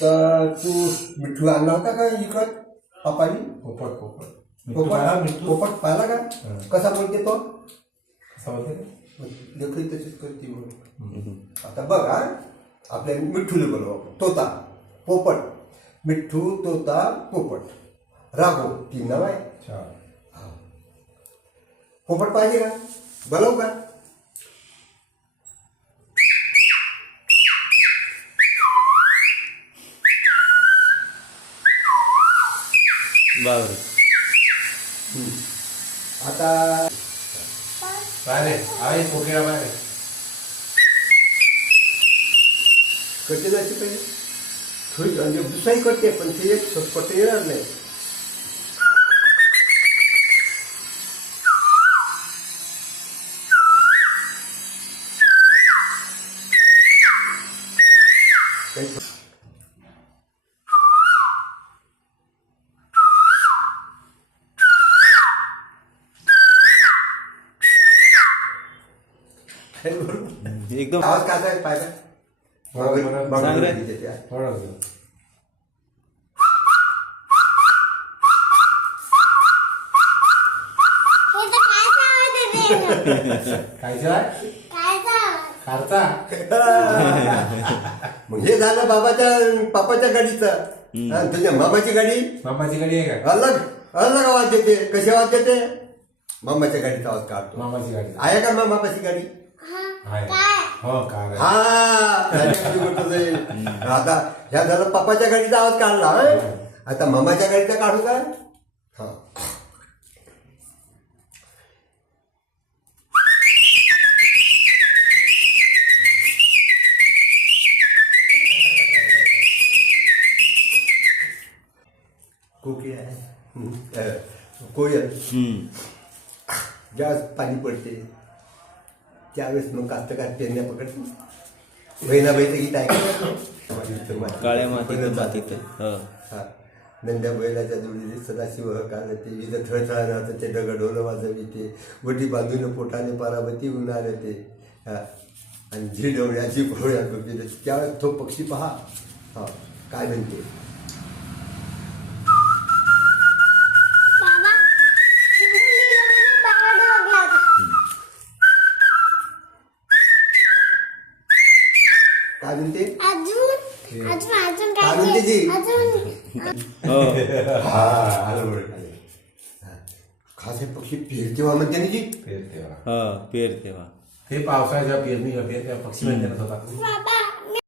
तर तू मिठू आणला होता का इकत पप्पानी? पोपट पोपट पोपट पाहिला का? कसा बोलते तो? कसा बोलते? लेकरी तशीच करते म्हणून. आता बघ हा, आपल्या मिठ्ठूला बोलव आपण. तोता पोपट, मिठ्ठू तोता पोपट, राघव तीन नाव आहे. पोपट पाहिजे का? बोलव का? बाबर आता बाहेर आहे कोकिळा बाहेर आहे. करते जायचे पहिले थोडी म्हणजे दुसराही करते पण ते एक सटपट येणार नाही. एकदम आवाज काय आहे पाहिजे थोडं खायचं खारचा. मग हे झालं बाबाच्या पापाच्या गाडीचं. आणि तुझ्या मामाची गाडी मामाची गाडी आहे का? अलग अलग आवाज देते. कशी आवाज देते? मामाच्या गाडीचा आवाज काढतो. मामाची गाडी आहे का मामाची गाडी? आहे. हो कार आहे. हा आता ह्या झालं पप्पाच्या गाडीचा आवाज काढला. आता मामाच्या गाडीचा काढू का? हा कोकिळ आहे. कोयल ज्यावेळेस पाणी पडते त्यावेळेस मग कास्तकार पेरण्या पकडते. बहिणाबाईचं गीत आहे काळ्या मातीत मातीत. हा नंद्या बैलाच्या जोडीने सदाशिव कालते विज थळथळानाचं ते दगडोल वाजविते वटी बांधून पोटाने पारावती उन्हाळ ते. आणि झिडवण्याची पोळ्या कपिल त्यावेळेस तो पक्षी पहा. हा काय म्हणते? काय म्हणते? काय म्हणते जी? हा आलं बरं. खास हे पक्षी फिरतेव्हा म्हणते ना जी? पेरतेव्हा. हा पेर तेव्हा ते पावसाळ्याच्या पेरणीच्या पक्षी म्हणजे होता.